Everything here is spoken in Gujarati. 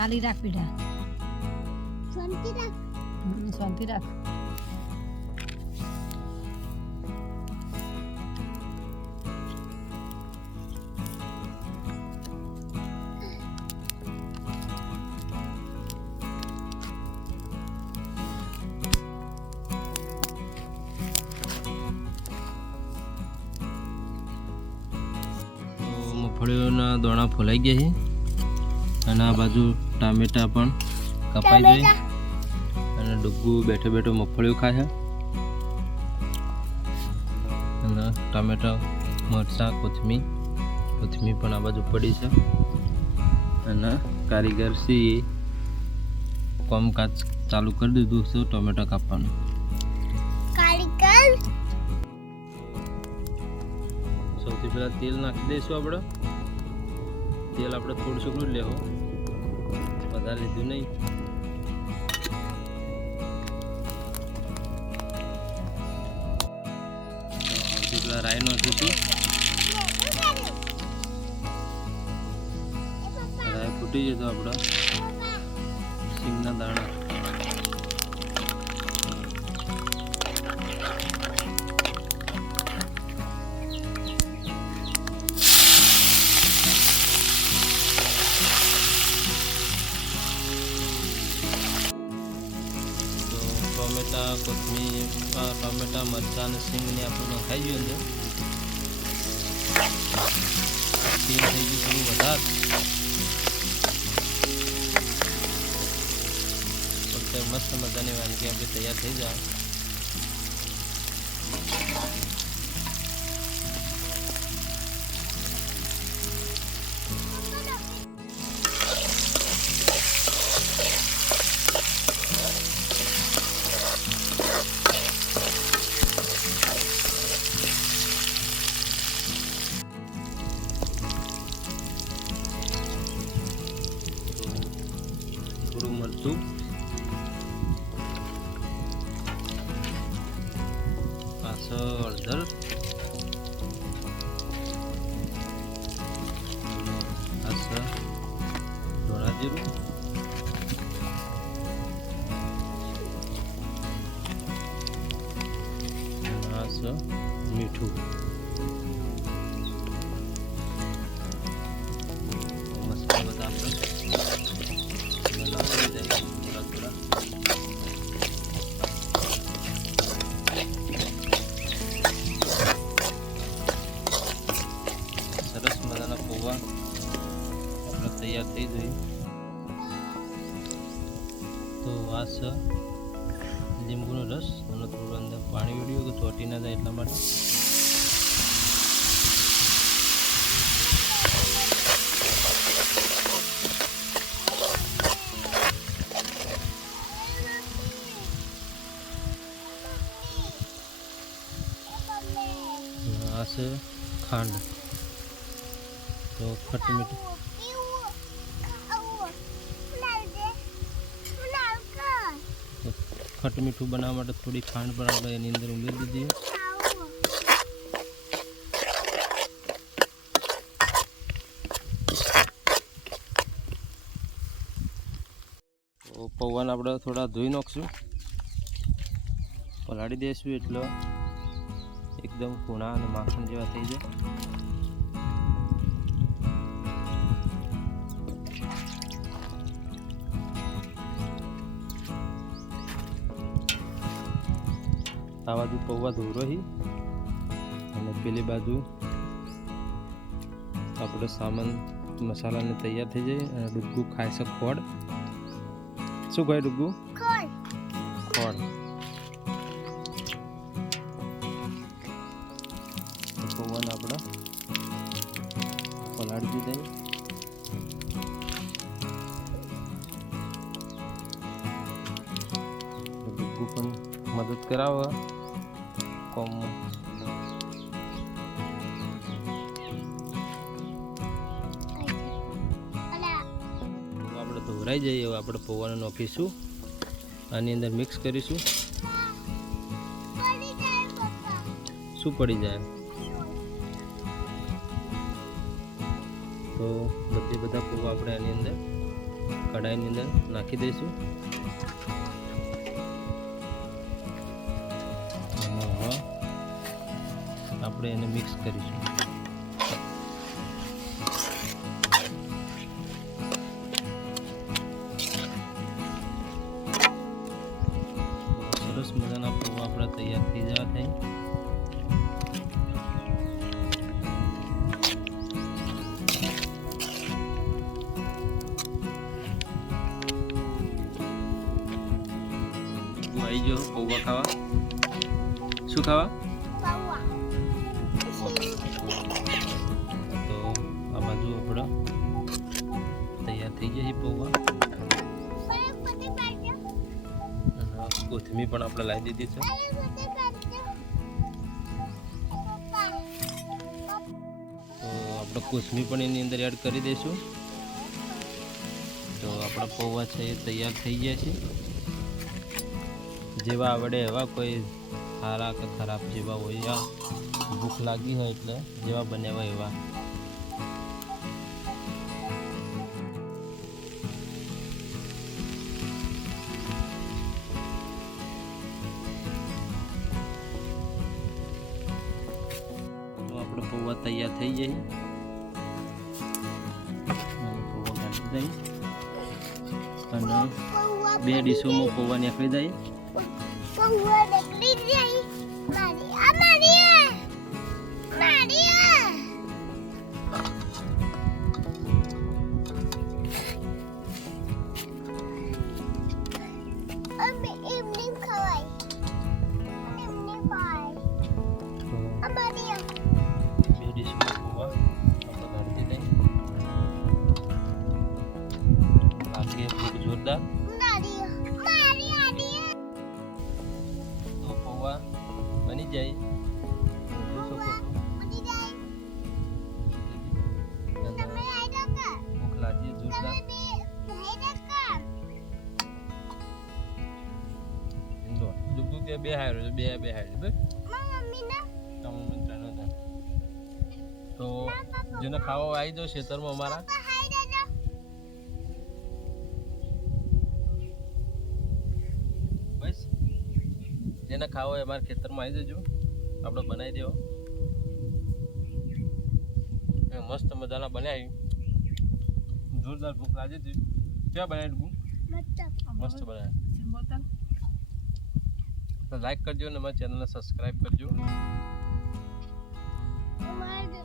ખાલી રાખ બેટા, શાંતિ રાખ. શાંતિ રાખ. મગફળીઓના દોણા ફોલાઈ ગયા છે અને આ બાજુ ટામેટા પણ કપાઈ જાય અને ડુગ્ગુ બેઠો બેઠો મગફળીઓ ખાય છે અને ટામેટા, મરચાં, કોથમીર પણ આ બાજુ પડી છે અને કારીગર સી કામકાજ ચાલુ કરી દીધું છે ટમેટા કાપવાનું. કારીગર સૌથી પહેલાં તેલ નાખી દઈશું આપણે. તેલ આપણે થોડું છોકરું લેવું, વધારે લીધું નહીં. સૌથી પહેલાં રાઈ નાખીશું. રાઈ ફૂટી જતો આપણે સિંગના દાણા. ટમેટા, કોથમીર, ટમેટા, મરચાં અને સિંગને આપણે નખાઈ ગયું અંદર. તેલ થઈ ગયું થોડું વધારે, પણ મસ્ત મજાની વાનગી આપણે તૈયાર થઈ જાય. થોડું મરચું, પાછળ હળદર, પાછળ ધોળા જીરું, પાછળ મીઠું. મસાલા બધા આપણે સરસ મજાના પૌવા આપણે તૈયાર થઈ જાય. તો આ છે લીંબુનો રસ અને થોડું અંદર પાણી વેડ્યું કે ચોટી ના જાય એટલા માટે. આ છે ખાંડ. તો ખટ્ટી મીઠું ખટ્ટ મીઠું બનાવવા માટે થોડી ખાંડ પણ આપણે એની અંદર ઉમેરી દીધી. તો પૌવાને આપણે થોડા ધોઈ નાખશું, પલાળી દઈશું એટલે એકદમ કૂણા અને માખણ જેવા થઈ જાય. આ બાજુ પૌવા ધોરો હી અને પેલી બાજુ આપણે સામાન મસાલાને તૈયાર થઈ જાય. અને ડુગ્ગુ ખાય છે ખોડ. શું ખાય ડુગ્ગુ? ખોડ. પૌવાને આપણે પલાળી દીધા. ડુગ્ગુ પણ મદદ કરાવે કોમ. આપણે ધોરાઈ જઈએ હવે આપણે પૌવાને નાખીશું, આની અંદર મિક્સ કરીશું. શું પડી જાય? તો બધા પૌવા આપણે આની અંદર કઢાઈની અંદર નાખી દઈશું. અને હવે આપણે એને મિક્સ કરીશું. સરસ મજાના પૌવા આપણા તૈયાર થઈ જવા થાય. આવી ગયો પૌવા ખાવા. શું ખાવા? પૌવા. તો આ બાજુ આપણા તૈયાર થઈ જાય પૌવા. અને કોથમીર પણ આપણે લાવી દીધી છે. તો આપણે કોથમીર પણ એની અંદર એડ કરી દઈશું. તો આપણા પૌવા છે એ તૈયાર થઈ ગયા છે. જેવા આવડે એવા, કોઈ સારા કે ખરાબ જેવા હોય, ભૂખ લાગી હોય એટલે જેવા બનાવ્યા એવા. તો આપણે પૌવા તૈયાર થઈ જાય. પૌવા કાઢી દઈએ અને બે ડીશોમાં પૌવા નાખી દઈએ. પૌવા નીકળી જાય. મારી અમે એમને ખવાય. એમને ખાય. અમારી બે ડીશમાં પૌવા આપણે કાઢી દઈએ. લાગે ભૂખ જોરદાર. તો પૌવા બની જાય. ભૂખ લાગી જોરદાર. ડુગુ કે બે હારું બે હારું બસ. તો જેને ખાવા આવી જાવ ખેતરમાં અમારા, બસ જેને ખાવો હોય અમારા ખેતરમાં આવી જજો, આપણે બનાવી દેવો. મસ્ત મજાના બનાવી. જોરદાર ભૂખ લાગી હતી. ક્યાં બનાવી? મસ્ત બનાવી. તો લાઈક કરજો અને મારી ચેનલને સબસ્ક્રાઈબ કરજો. અમારી